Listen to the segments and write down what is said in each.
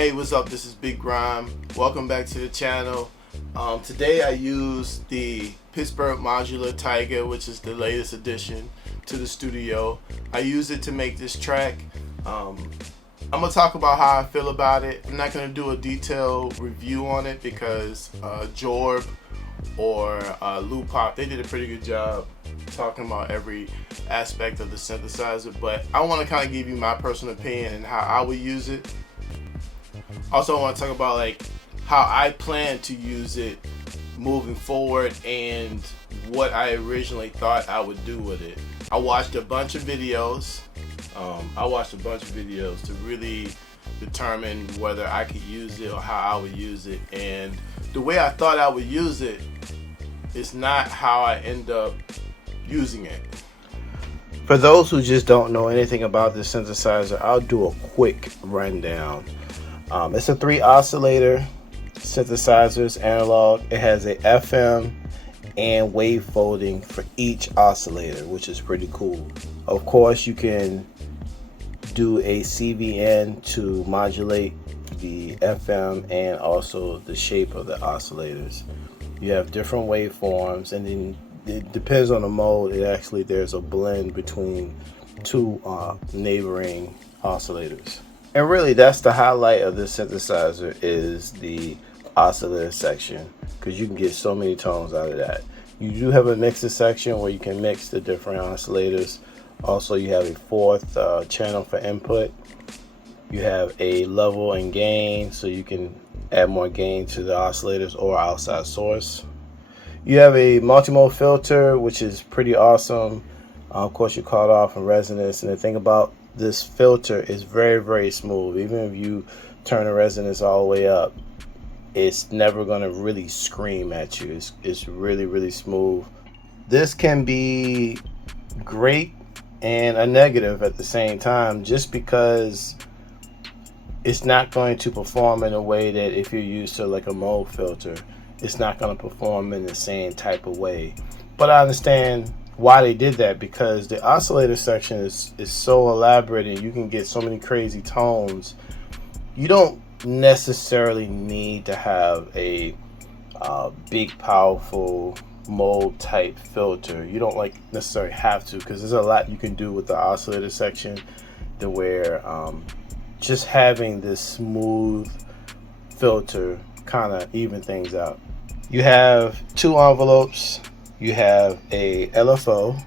Hey, what's up? This is Big Grime. Welcome back to the channel. Today I use the Pittsburgh Modular Taiga, which is the latest addition to the studio. I use it to make this track. I'm gonna talk about how I feel about it. I'm not gonna do a detailed review on it because Jorb or Lupop, they did a pretty good job talking about every aspect of the synthesizer, but I want to kind of give you my personal opinion and how I would use it. Also, I want to talk about like how I plan to use it moving forward and what I originally thought I would do with it. I watched a bunch of videos. To really determine whether I could use it or how I would use it. And the way I thought I would use it is not how I end up using it. For those who just don't know anything about this synthesizer, I'll do a quick rundown. It's a 3 oscillator synthesizer, it's analog. It has a FM and wavefolding for each oscillator, which is pretty cool. Of course, you can do a CVN to modulate the FM and also the shape of the oscillators. You have different waveforms, and then it depends on the mode. There's a blend between two neighboring oscillators. And really, that's the highlight of this synthesizer, is the oscillator section, because you can get so many tones out of that. You do have a mixer section where you can mix the different oscillators. Also, you have a 4th channel for input. You have a level and gain, so you can add more gain to the oscillators or outside source. You have a multimode filter, which is pretty awesome. Of course, you cut off and resonance, and the thing about this filter is very, very smooth. Even if you turn the resonance all the way up, it's never going to really scream at you. It's really, really smooth. This can be great and a negative at the same time, just because it's not going to perform in a way that if you're used to like a Moog filter, it's not going to perform in the same type of way. But I understand why they did that, because the oscillator section is so elaborate and you can get so many crazy tones. You don't necessarily need to have a big, powerful Moog type filter. You don't necessarily have to, because there's a lot you can do with the oscillator section, to where just having this smooth filter kind of even things out. You have 2 envelopes. You have a LFO,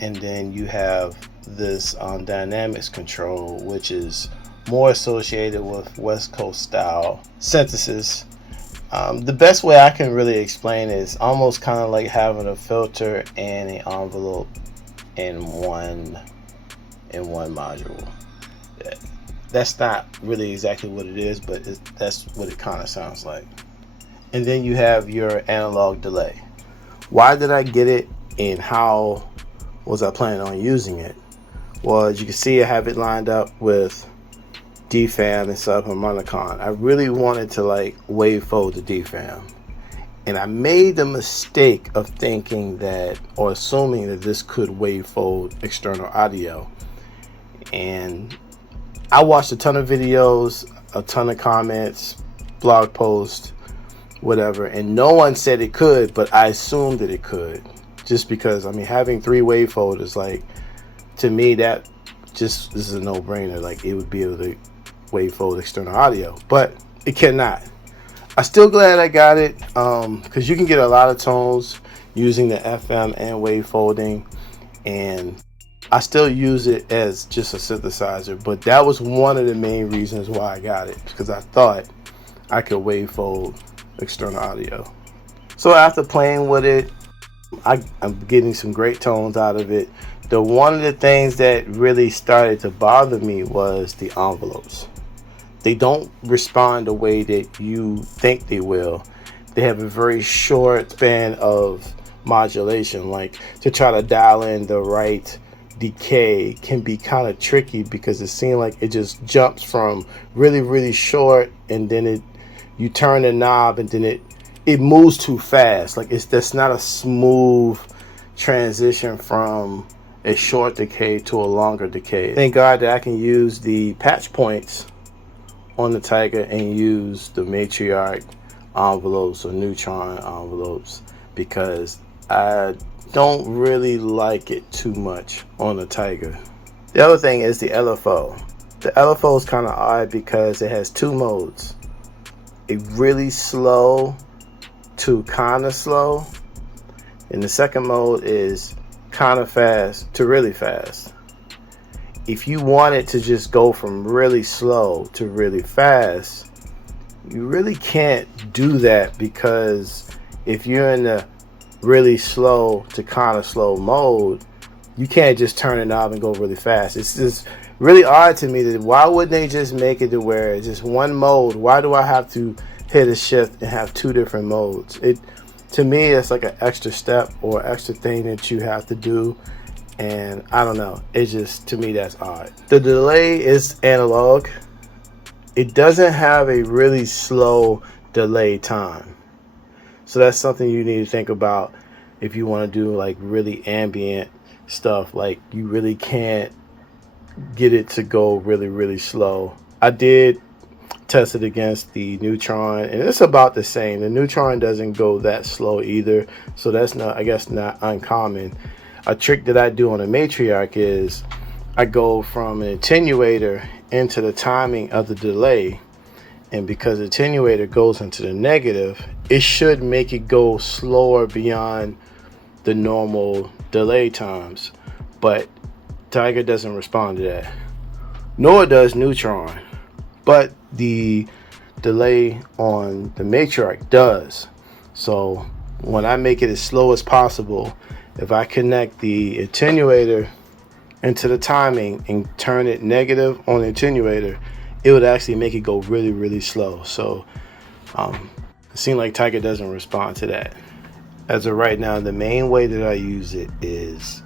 and then you have this dynamics control, which is more associated with West Coast style synthesis. The best way I can really explain it is almost kind of like having a filter and an envelope in one module. That's not really exactly what it is, but that's what it kind of sounds like. And then you have your analog delay. Why did I get it, and how was I planning on using it? Well, as you can see, I have it lined up with DFAM and subharmonicon. I really wanted to wavefold the DFAM, and I made the mistake of thinking that, or assuming that, this could wavefold external audio. And I watched a ton of videos, a ton of comments, blog posts, whatever, and no one said it could, but I assumed that it could, just because, having 3 wavefolders, to me, this is a no-brainer. It would be able to wavefold external audio, but it cannot. I'm still glad I got it, because you can get a lot of tones using the FM and wavefolding, and I still use it as just a synthesizer, but that was one of the main reasons why I got it, because I thought I could wavefold external audio. So after playing with it, I'm getting some great tones out of it. One of the things that really started to bother me was the envelopes. They don't respond the way that you think they will. They have a very short span of modulation. To try to dial in the right decay can be kind of tricky, because it seems like it just jumps from really, really short, and then you turn the knob, and then it moves too fast. That's not a smooth transition from a short decay to a longer decay. Thank God that I can use the patch points on the Taiga and use the Matriarch envelopes or Neutron envelopes because I don't really like it too much on the Taiga. The other thing is the LFO. The LFO is kind of odd because it has two modes. A really slow to kind of slow. And the second mode is kind of fast to really fast. If you want it to just go from really slow to really fast, you really can't do that, because if you're in the really slow to kind of slow mode, you can't just turn it knob and go really fast. It's just really odd to me that why wouldn't they just make it to where it's just one mode? Why do I have to hit a shift and have two different modes? To me, it's like an extra step or extra thing that you have to do. And I don't know. It's just, to me, that's odd. The delay is analog. It doesn't have a really slow delay time. So that's something you need to think about if you want to do like really ambient stuff. Like, you really can't get it to go really, really slow. I did test it against the Neutron, and it's about the same. The Neutron doesn't go that slow either, so that's not, I guess, not uncommon. A trick that I do on a Matriarch is I go from an attenuator into the timing of the delay, and because the attenuator goes into the negative, it should make it go slower beyond the normal delay times. But Taiga doesn't respond to that, nor does Neutron, but the delay on the Matriarch does. So when I make it as slow as possible, if I connect the attenuator into the timing and turn it negative on the attenuator, it would actually make it go really, really slow. So it seems like Taiga doesn't respond to that. As of right now, the main way that I use it is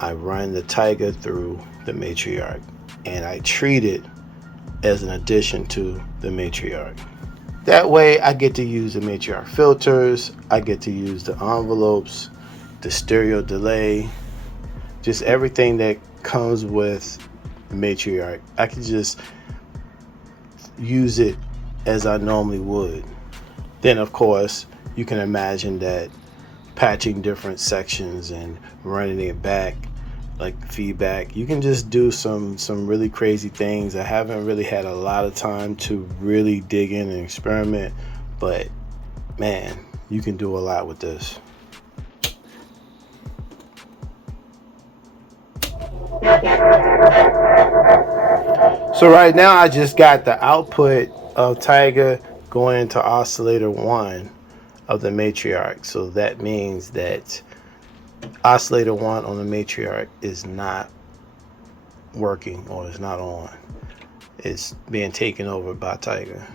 I run the Taiga through the Matriarch, and I treat it as an addition to the Matriarch. That way I get to use the Matriarch filters, I get to use the envelopes, the stereo delay, just everything that comes with Matriarch. I can just use it as I normally would. Then of course you can imagine that patching different sections and running it back like feedback, you can just do some really crazy things. I haven't really had a lot of time to really dig in and experiment, but man, you can do a lot with this. So right now I just got the output of Taiga going into oscillator 1 of the Matriarch. So that means that oscillator 1 on the Matriarch is not working, or is not on. It's being taken over by Taiga.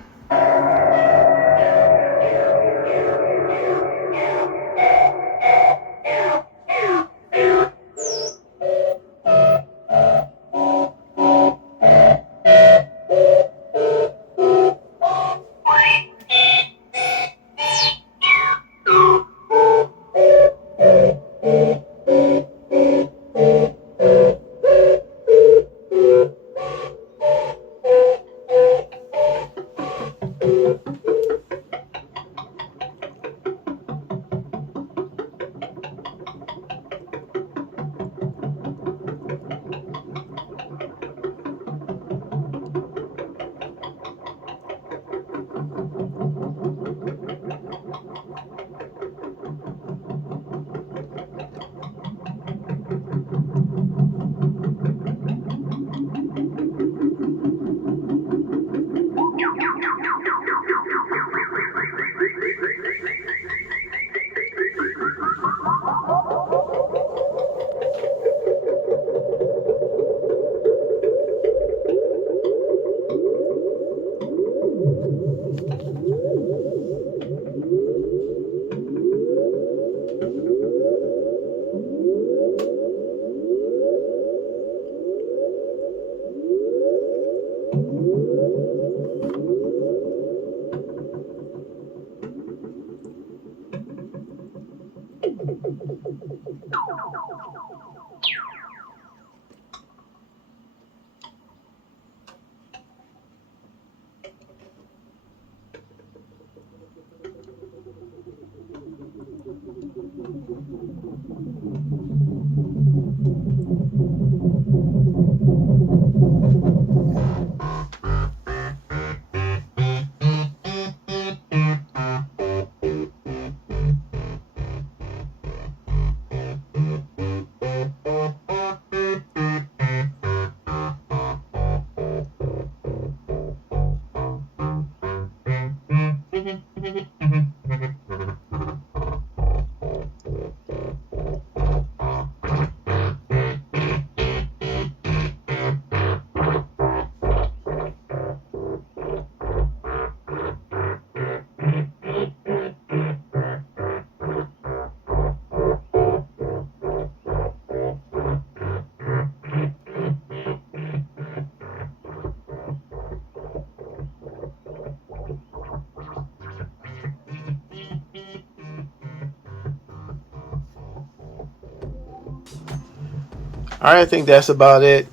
Alright, I think that's about it.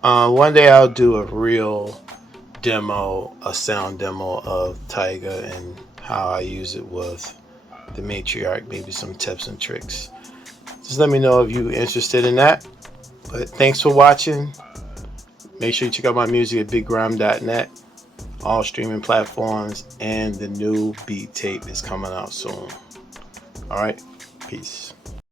One day I'll do a real demo, a sound demo of Taiga and how I use it with the Matriarch, maybe some tips and tricks. Just let me know if you're interested in that. But thanks for watching. Make sure you check out my music at biggram.net, all streaming platforms, and the new beat tape is coming out soon. Alright, peace.